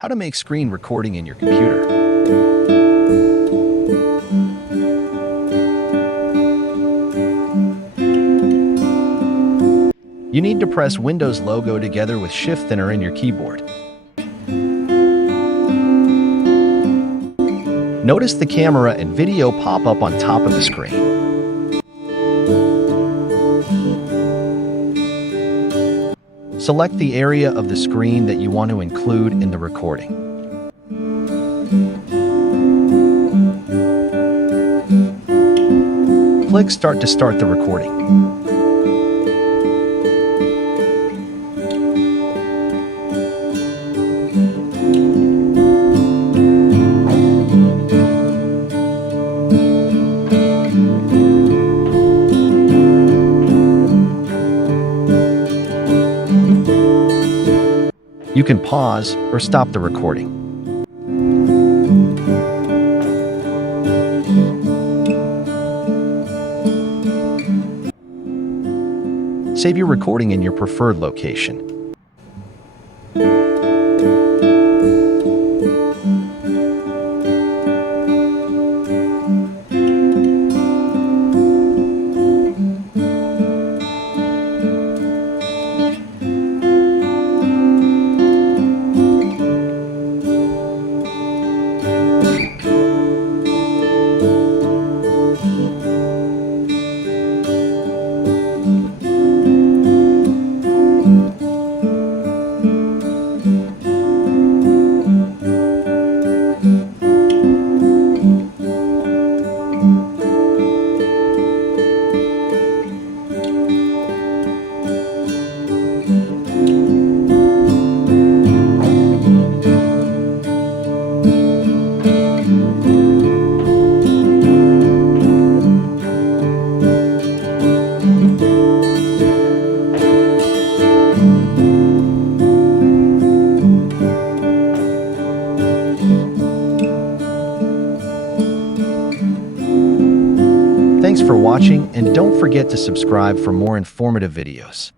How to make screen recording in your computer. You need to press Windows logo together with Shift Thinner in your keyboard. Notice the camera and video pop up on top of the screen. Select the area of the screen that you want to include in the recording. Click Start to start the recording. You can pause or stop the recording. Save your recording in your preferred location. Thanks for watching, and don't forget to subscribe for more informative videos.